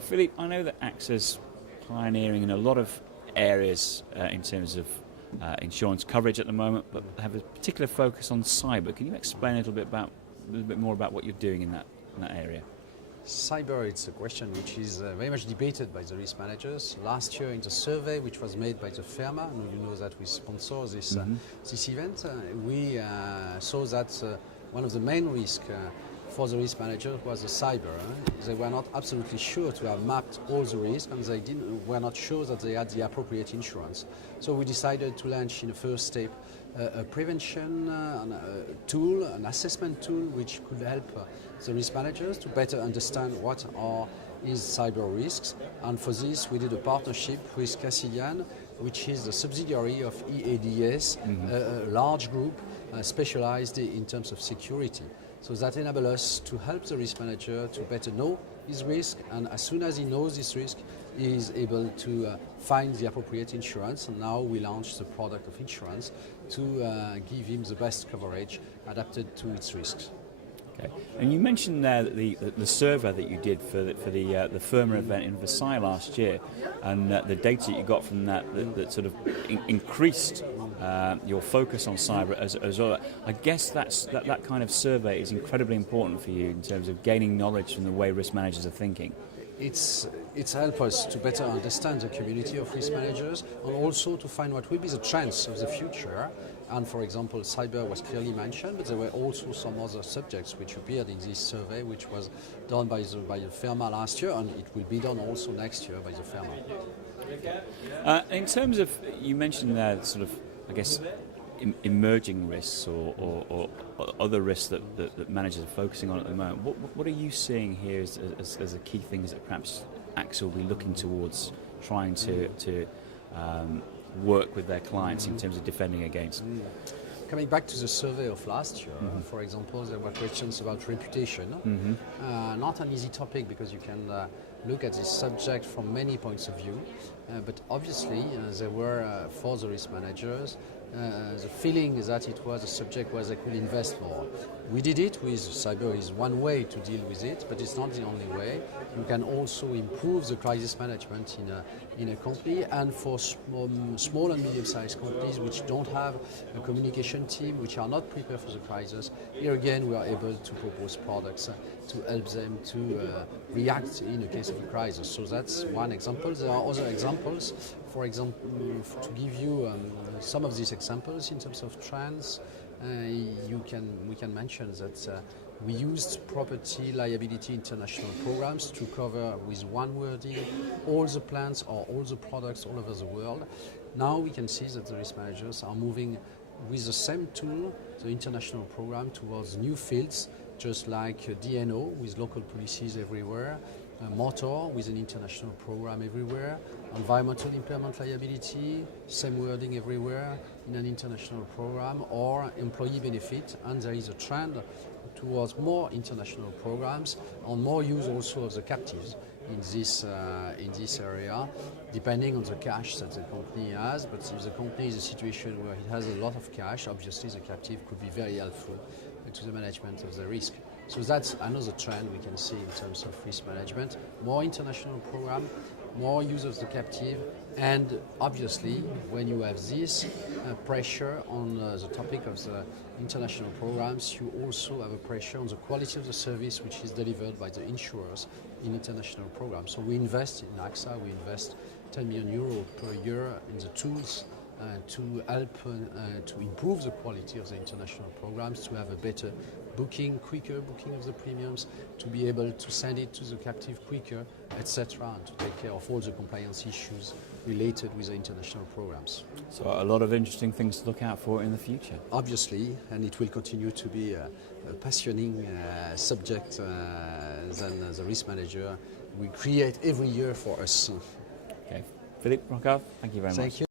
Philippe, I know that AXA's pioneering in a lot of areas in terms of insurance coverage at the moment, but have a particular focus on cyber. Can you explain a little bit more about what you're doing in that area? Cyber, it's a question which is very much debated by the risk managers. Last year in the survey which was made by the Ferma, and you know that we sponsor this, this event, we saw that one of the main risks for the risk manager was the cyber. They were not absolutely sure to have mapped all the risks, and they were not sure that they had the appropriate insurance. So we decided to launch in the first step a prevention tool, an assessment tool, which could help the risk managers to better understand what is cyber risks. And for this, we did a partnership with Casillian, which is the subsidiary of EADS, a large group specialized in terms of security. So that enables us to help the risk manager to better know his risk, and as soon as he knows this risk, he is able to find the appropriate insurance. And now we launch the product of insurance to give him the best coverage adapted to its risks. Okay. And you mentioned there that the survey that you did for the Ferma event in Versailles last year, and the data you got from that sort of increased your focus on cyber as well. I guess that kind of survey is incredibly important for you in terms of gaining knowledge from the way risk managers are thinking. It's helped us to better understand the community of risk managers, and also to find what will be the trends of the future. And for example, cyber was clearly mentioned, but there were also some other subjects which appeared in this survey, which was done by the Ferma last year, and it will be done also next year by the Ferma. In terms of, you mentioned there sort of, I guess, emerging risks or other risks that managers are focusing on at the moment. What are you seeing here as the key things that perhaps AXA will be looking towards trying to work with their clients in terms of defending against? Coming back to the survey of last year, for example, there were questions about reputation. Not an easy topic, because you can look at this subject from many points of view, but obviously there were, for the risk managers, the feeling that it was a subject where they could invest more. We did it with cyber is one way to deal with it, but it's not the only way. You can also improve the crisis management in a company, and for small and medium-sized companies which don't have a communication team, which are not prepared for the crisis, here again we are able to propose products to help them to react in a case of a crisis. So that's one example. There are other examples. For example, to give you some of these examples in terms of trends, we can mention that we used property liability international programs to cover with one wording all the plans or all the products all over the world. Now we can see that the risk managers are moving with the same tool, the international program, towards new fields, just like DNO with local policies everywhere, motor with an international program everywhere, environmental impairment liability, same wording everywhere in an international program, or employee benefit, and there is a trend towards more international programs and more use also of the captives in this area, depending on the cash that the company has. But if the company is in a situation where it has a lot of cash, obviously the captive could be very helpful to the management of the risk. So that's another trend we can see in terms of risk management. More international program, more use of the captive, and obviously when you have this pressure on the topic of the international programs, you also have a pressure on the quality of the service which is delivered by the insurers in international programs. So we invest in AXA, we invest 10 million euros per year in the tools to help to improve the quality of the international programs, to have a better booking, quicker booking of the premiums, to be able to send it to the captive quicker, etc., and to take care of all the compliance issues related with the international programs. So a lot of interesting things to look out for in the future. Obviously, and it will continue to be a passioning subject than the risk manager we create every year for us. Okay, Philippe Rocard, thank you very much. Thank you.